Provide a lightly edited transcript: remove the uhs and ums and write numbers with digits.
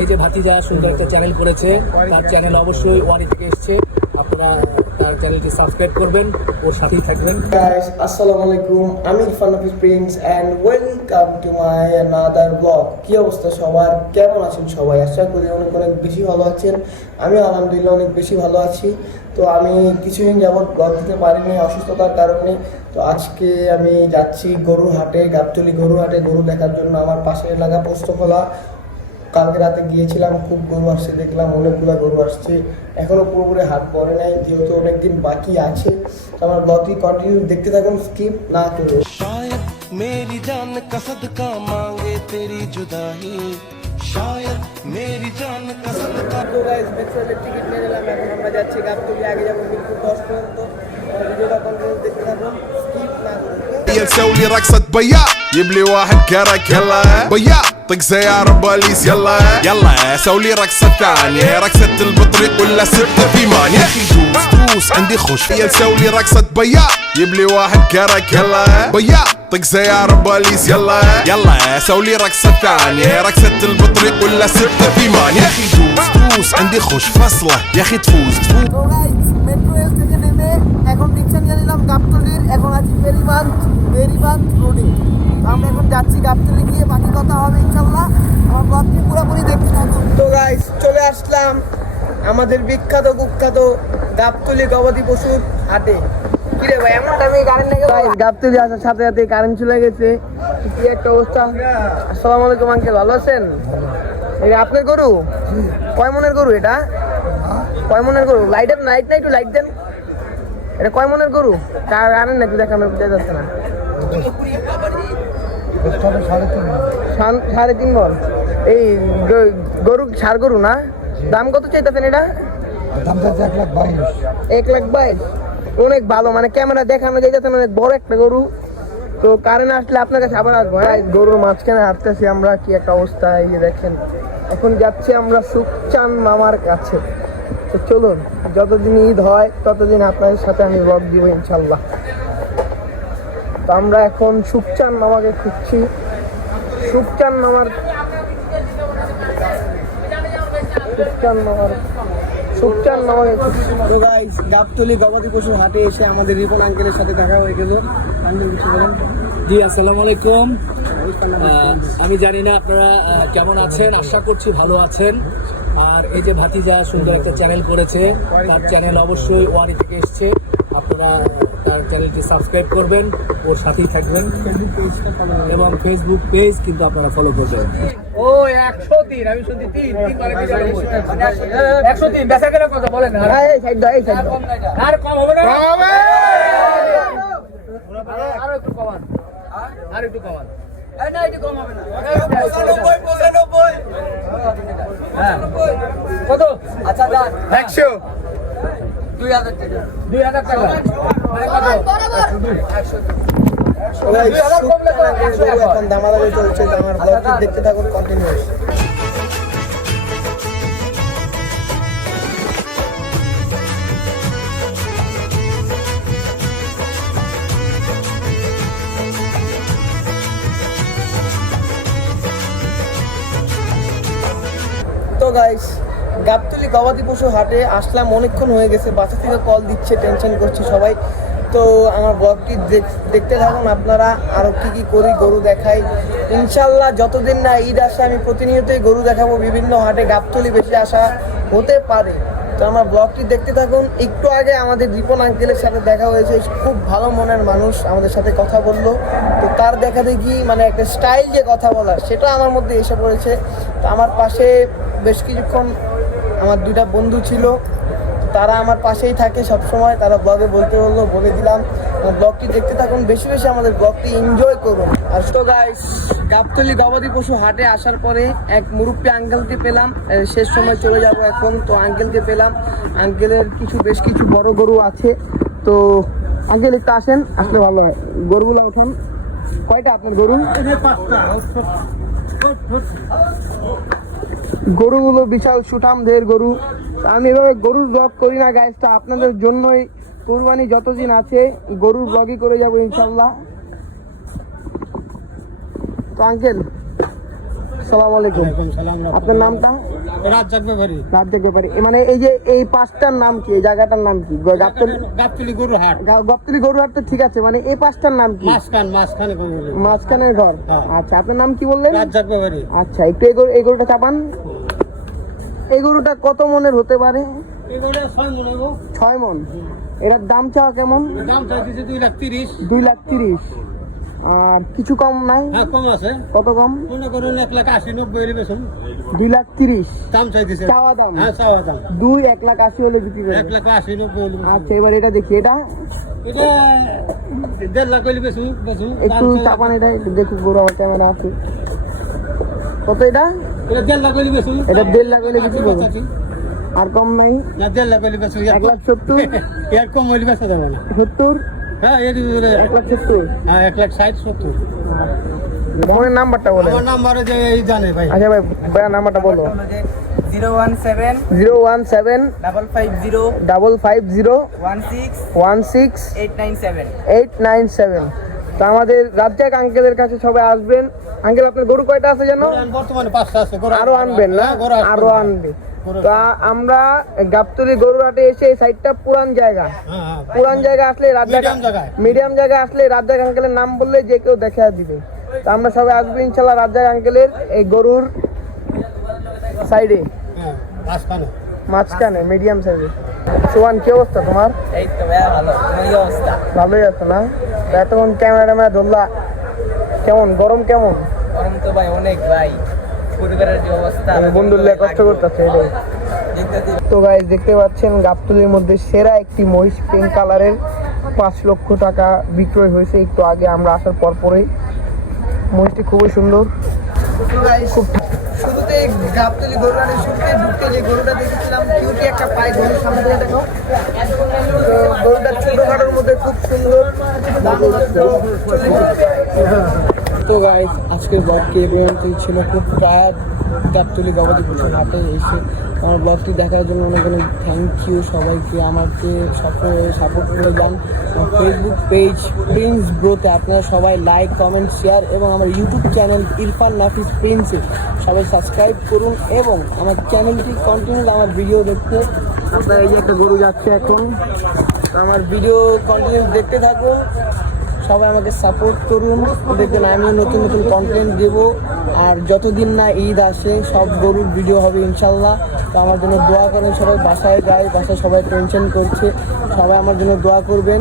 এই যে ভাতিজা সুন্দর একটা চ্যানেল করেছে, তার চ্যানেল অবশ্যই ওয়ারি থেকে এসছে, আপনারা তার চ্যানেলটি সাবস্ক্রাইব করবেন, ওর সাথেই থাকবেন। Guys, assalamu alaikum. I'm Irfan Hafiz Prince and welcome to my another vlog. কি অবস্থা সবার, কেমন আছেন সবাই? আশা করি অনেক অনেক বেশি ভালো আছেন। আমি আলহামদুলিল্লাহ অনেক বেশি ভালো আছি। তো আমি কিছুদিন যাবত ব্লগ দিতে পারিনি অসুস্থতার কারণে। তো আজকে আমি যাচ্ছি গরুর হাটে, গাবতলী গরুর হাটে গরু দেখার জন্য। আমার পাশে এলাকা পোস্তখোলা, কালকে রাতে গিয়েছিলাম, খুব গরু আসছে দেখলাম, অনেকগুলো গরু আসছে। এখনও পুরোপুরি হাট পড়ে নাই, যেহেতু অনেক দিন বাকি আছে। তো আমার ব্লগটি কন্টিনিউ দেখতে থাকুন, স্কিপ না করে। शायद मेरी जान का सदका मांगे तेरी जुदाई, शायद मेरी जान का सदका। তো গাইস, মেট্রোরেলের টিকিট নিয়ে নিলাম, এখন আমরা যাচ্ছি গাবতলী। আগে যাবো মিরপুর 10 পর্যন্ত। ভিডিওটা কন্টিনিউ দেখতে থাকুন, স্কিপ না করে। يسوي لي رقصة بياع يبلي واحد كرك يلا بياع طق سيارة بوليس يلا يلا سوي لي رقصة ثانية رقصة البطريق ولا ستة في مان يا اخي دوس دوس عندي خش يسوي لي رقصة بياع يبلي واحد كرك يلا بياع طق سيارة بوليس يلا يلا سوي لي رقصة ثانية رقصة البطريق ولا ستة في مان يا اخي دوس دوس عندي خش فصلة يا اخي تفوز تفوز। তো গাইস, মেট্রো রেল থেকে নেমে এখন রিক্সা নিয়ে নিলাম গাবতলীর। এখন আছি বেরিবাঁধ রোডে। তো আমরা এখন যাচ্ছি গাবতলী, গিয়ে বাকি কথা হবে ইনশাল্লাহ। আমার ব্লগটি পুরোপুরি দেখতে থাকুন। তো গাইস, চলে আসলাম আমাদের বিখ্যাত কুখ্যাত গাবতলী গবাদি পশুর হাটে। কিরে ভাই, এমন টাইমে কারেন্ট নেই ভাই? গাবতলী আসার সাথে সাথে কারেন্ট চলে গেছে, কি একটা অবস্থা। আসসালামু আলাইকুম আঙ্কেল, ভালো আছেন? এই আপনার গরু? কয় মনের গরু এটা? কয় মনের গরু? লাইট না, একটু লাইট দেন। এটা কয় মনের গরু? আনেন না, একটু দেখানো যাচ্ছে না। 3.5 মন। এই গরু ষাঁড় গরু না? দাম কত চাইতেছেন এটা? দাম চাইছে 1,22,000। 1,22,000। অনেক ভালো, মানে ক্যামেরা দেখানো যাইতেছে অনেক বড় একটা গরু। তো কারেন্ট আসলে আপনার কাছে আবার আসবো। গরুর মাঝখানে হাঁটতেছি আমরা, কি একটা অবস্থা। এই যে দেখেন, এখন যাচ্ছি আমরা সুখচান মামার কাছে। তো চলুন, যতদিন ঈদ হয় ততদিন আপনাদের সাথে আমি ব্লগ দিব ইনশাল্লাহ। তো আমরা এখন সুখচান মামাকে খুঁজছি, সুখচান মামার মামাকে খুঁজছি। তো গাইস, গাবতলী গবাদি পশুর হাটে এসে আমাদের রিপন আঙ্কেলের সাথে দেখা হয়ে গেল। কিছু বলেন। জি, আসসালামু আলাইকুম। আমি জানি না আপনারা কেমন আছেন, আশা করছি ভালো আছেন। আর এই যে ভাতিজা সুন্দর একটা চ্যানেল করেছে, তার চ্যানেল অবশ্যই ওয়ারি থেকে এসছে, আপনারা তার চ্যানেলটি সাবস্ক্রাইব করবেন, ওর সাথেই থাকবেন, এবং ফেসবুক পেজ কিন্তু আপনারা ফলো করবেন। ও 103, আমি শুনছি 3 103 বেচা কেনা কথা বলেন। এই সাইড দাও, এই সাইড দাও। আর কম হবে না? হবে। আর একটু কমান, আর একটু কমান। এই না, একটু কম হবে না। 95 হ্যাঁ কত? আচ্ছা যান 100 2000 টাকা। 2000 টাকা মানে কত? এখন দামাদামি চলছে। আমার ব্লগটি দেখতে থাকুন কন্টিনিউয়াস। তো গাইস, গাবতলী গবাদি পশু হাটে আসলাম, অনেকক্ষণ হয়ে গেছে। বাসা থেকে কল দিচ্ছে, টেনশন করছে সবাই। তো আমার ব্লগটি দেখতে থাকুন আপনারা, আরও কী করি, গরু দেখাই ইনশাল্লাহ। যতদিন না ঈদ আসে আমি প্রতিনিয়তই গরু দেখাবো বিভিন্ন হাটে। গাবতলী বেশি আসা হতে পারে। তো আমার ব্লগটি দেখতে থাকুন। একটু আগে আমাদের রিপন আঙ্কেলের সাথে দেখা হয়েছে, খুব ভালো মনের মানুষ, আমাদের সাথে কথা বললো। তো তার দেখা দেখি মানে একটা স্টাইল যে কথা বলার, সেটা আমার মধ্যে এসে পড়েছে। তো আমার পাশে বেশ কিছুক্ষণ আমার 2টা বন্ধু ছিল, তারা আমার পাশেই থাকে সবসময়। তারা ব্লগে বলতে বললো, বলে দিলাম। ব্লগটি দেখতে থাকুন, বেশি বেশি আমাদের ব্লগটি এনজয় করুন। আর তো গাইস, গাবতলী গবাদি পশু হাটে আসার পরে এক মুরব্বী আঙ্কেলকে পেলাম। শেষ সময় চলে যাব এখন। তো আঙ্কেলকে পেলাম, আঙ্কেলের বেশ কিছু বড় গরু আছে। তো আঙ্কেল একটু আসেন, আসলে ভালো হয়। গরুগুলো উঠুন। কয়টা আপনার গরু? 5টা। গরুগুলো বিশাল সুঠাম দেহের গরু। আমি এভাবে গরুর ব্লগ করি না গাইস, তা আপনাদের জন্যই কুরবানি যতদিন আছে গরুর ব্লগই করে যাবো ইনশাল্লাহ। তো আঙ্কেল আসসালামু আলাইকুম। আপনার নামটা? রাজ্জাক ব্যাপারী, রাজ্জাক ব্যাপারী। মানে এই যে এই পাঁচটার নাম কি, এই জায়গাটার নাম কি? গাবতলী গরু হাট, গাবতলী গরুহাট তো ঠিক আছে, মানে এই পাঁচটার নাম কি? মাঝখানে গরু হাট। মাঝখানের ঘর। হ্যাঁ। আচ্ছা, আপনার নাম কি বললেন? রাজ্জাক ব্যাপারী। আচ্ছা, একটু এই গরুটা চাপান। এই গরুটা কত মনের হতে পারে? এই গরুটা 6 মণ হইব। 6 মন। এটার দাম চাওয়া কেমন? দাম চাইতেছে 2,30,000। 2,30,000। আর কিছু কম নাই? হ্যাঁ, কম আছে। কত কম? মনে করুন 1,80,90 হইলে বেচুন। 2,30,000 দাম চাইতেছে। চাওয়া দাম? হ্যাঁ, চাওয়া দাম। 1,80,000 হলে বিক্রি করবেন? 1,80,90 হইলে বেচুন। আচ্ছা, এবার এটা দেখি। এটা এটা 1.5 লাখ হইলে বেচুন। একটু চাপান, এটা একটু দেখুন, গরু আমার ক্যামেরা আছে। কত এটা? এটা 1.5 লাখ হইলে বেচুন। এটা 1.5 লাখ হইলে বিক্রি করবেন? আর কম নাই? না, 1.5 লাখ হইলে বেচুন। 1,70,000? এর কম হইলে বেচা যাবে না। 70? হ্যাঁ, এই 1,70,000? হ্যাঁ, 1,60,000 70। ফোনের নাম্বারটা বলেন। আমার নাম্বারে যে এই জানে ভাই। আচ্ছা ভাই, ভাইয়া নাম্বারটা বলো। 017 017 550 550 16 16 897। 897। তো আমাদের রাজ্জাক আঙ্কেলের কাছে সবাই আসবেন। আঙ্কেল, আপনার গরু কয়টা আছে জানো? বর্তমানে 5টা আছে। আরো আনবেন না? হ্যাঁ, গরু আসবে। আরো আনবে। তা আমরা গাবতলী গরুহাটে এসে এই সাইডটা পুরান জায়গা, হ্যাঁ, হ্যাঁ। পুরান জায়গা আসলে রাজ্জাক, Medium জায়গায়। মিডিয়াম জায়গা আসলে রাজ্জাক আঙ্কেলের নাম বললে যে কেউ দেখা দিবে। তা আমরা সবাই আসবো ইনশাল্লাহ রাজ্জাক আঙ্কেলের এই গরুর সাইডে, হ্যাঁ, মাঝখানে মিডিয়াম সাইডে। সোহান, কি অবস্থা তোমার? এই তো ভাইয়া ভালো। এই অবস্থা। ভালোই আছে না? তা এতক্ষণ ক্যামেরা ধরলা, কেমন গরম কেমন? গরম তো ভাই অনেক ভাই। পরিবারের যে অবস্থা, বন্ধুরা কষ্ট করতেছে এটাই। তো গাইস, দেখতে পাচ্ছেন গাবতলীর মধ্যে সেরা একটি মহিষ পিঙ্ক কালারের 5 লক্ষ টাকা বিক্রয় হয়েছে একটু আগে আমরা আসার পরেই। মহিষটি খুবই সুন্দর। খুব শুরুতে গাবতলী গরুহাটে শুরুতে ঢুকতে যে গরুটা দেখেছিলাম, কিউটি একটা পায়, গরুর সামনে থেকে দেখো। তো গরুটা ছোটখাটোর মধ্যে খুব সুন্দর। তো গাইস, আজকের ব্লগটি এই পর্যন্তই ছিল। খুব টায়ার্ড গাবতলী গবাদি পশুর হাটে এসে। আমার ব্লগটি দেখার জন্য অনেক অনেক থ্যাংক ইউ সবাইকে। আমাকে সাপোর্ট করে যান। আমার ফেসবুক পেজ প্রিন্স ব্রোতে আপনারা সবাই লাইক, কমেন্ট, শেয়ার এবং আমার ইউটিউব চ্যানেল ইরফান নাফিস প্রিন্সে সবাই সাবস্ক্রাইব করুন এবং আমার চ্যানেলটি কন্টিনিউ আমার ভিডিও দেখতে। আপনারা এই যে একটা গরু যাচ্ছে এখন, আমার ভিডিও কন্টিনিউ দেখতে থাকুন। সবাই আমাকে সাপোর্ট করুন, দেখবেন আমিও নতুন নতুন কন্টেন্ট দেব। আর যতদিন না ঈদ আসে সব গরুর ভিডিও হবে ইনশাল্লাহ। তো আমার জন্য দোয়া করেন সবাই। বাসায় যাই, বাসায় সবাই টেনশন করছে, সবাই আমার জন্য দোয়া করবেন।